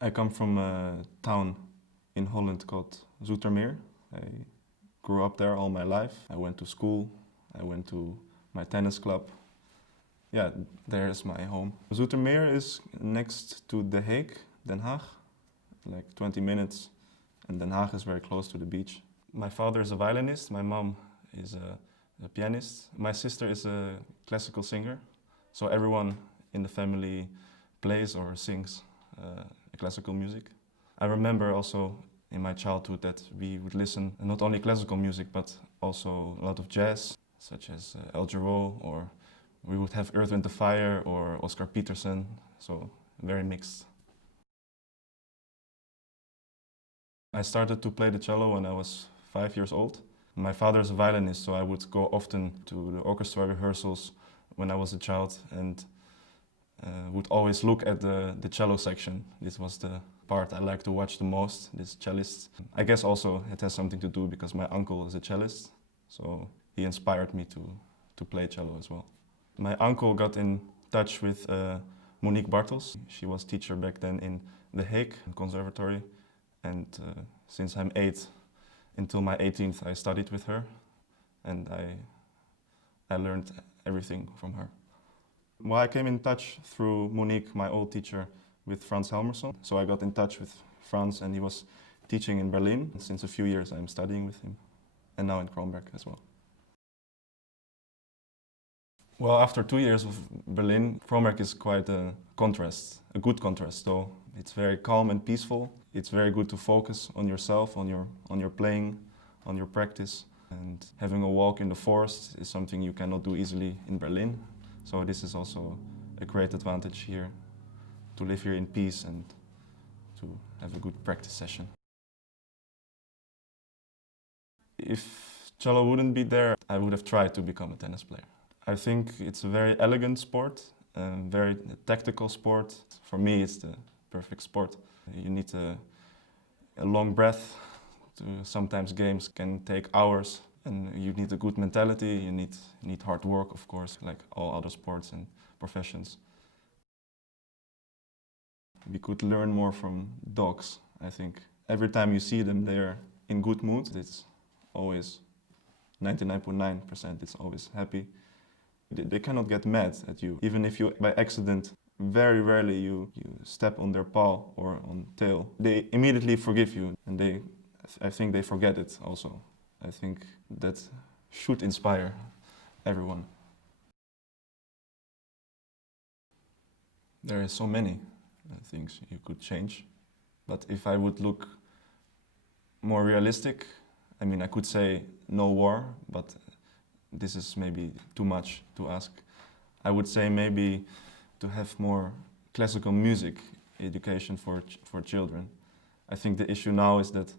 I come from a town in Holland called Zoetermeer. I grew up there all my life. I went to school, I went to my tennis club. Yeah, there's my home. Zoetermeer is next to The Hague, Den Haag, like 20 minutes, and Den Haag is very close to the beach. My father is a violinist, my mom is a pianist. My sister is a classical singer, so everyone in the family plays or sings classical music. I remember also in my childhood that we would listen not only classical music but also a lot of jazz, such as El Giro, or we would have Earth, Wind & Fire or Oscar Peterson, so very mixed. I started to play the cello when I was 5 years old. My father is a violinist, so I would go often to the orchestra rehearsals when I was a child and would always look at the cello section. This was the part I liked to watch the most, this cellist. I guess also it has something to do because my uncle is a cellist, so he inspired me to play cello as well. My uncle got in touch with Monique Bartels. She was teacher back then in The Hague Conservatory, and since I'm 8 until my 18th I studied with her, and I learned everything from her. Well, I came in touch through Monique, my old teacher, with Frans Helmerson. So I got in touch with Frans and he was teaching in Berlin. Since a few years I'm studying with him, and now in Kronberg as well. Well, after 2 years of Berlin, Kronberg is quite a contrast, a good contrast though. It's very calm and peaceful. It's very good to focus on yourself, on your playing, on your practice. And having a walk in the forest is something you cannot do easily in Berlin. So this is also a great advantage here, to live here in peace and to have a good practice session. If cello wouldn't be there, I would have tried to become a tennis player. I think it's a very elegant sport, a very tactical sport. For me, it's the perfect sport. You need a long breath. Sometimes games can take hours, and you need a good mentality. You need hard work, of course, like all other sports and professions. We could learn more from dogs, I think. Every time you see them, they're in good mood. It's always 99.9%, it's always happy. They cannot get mad at you. Even if you, by accident, very rarely you step on their paw or on tail. They immediately forgive you, and I think they forget it also. I think that should inspire everyone. There are so many things you could change, but if I would look more realistic, I mean, I could say no war, but this is maybe too much to ask. I would say maybe to have more classical music education for children. I think the issue now is that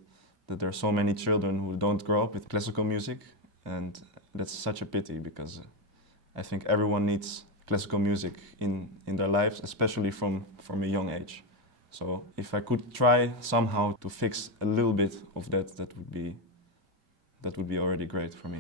there are so many children who don't grow up with classical music, and that's such a pity because I think everyone needs classical music in their lives, especially from a young age. So if I could try somehow to fix a little bit of that, that would be already great for me.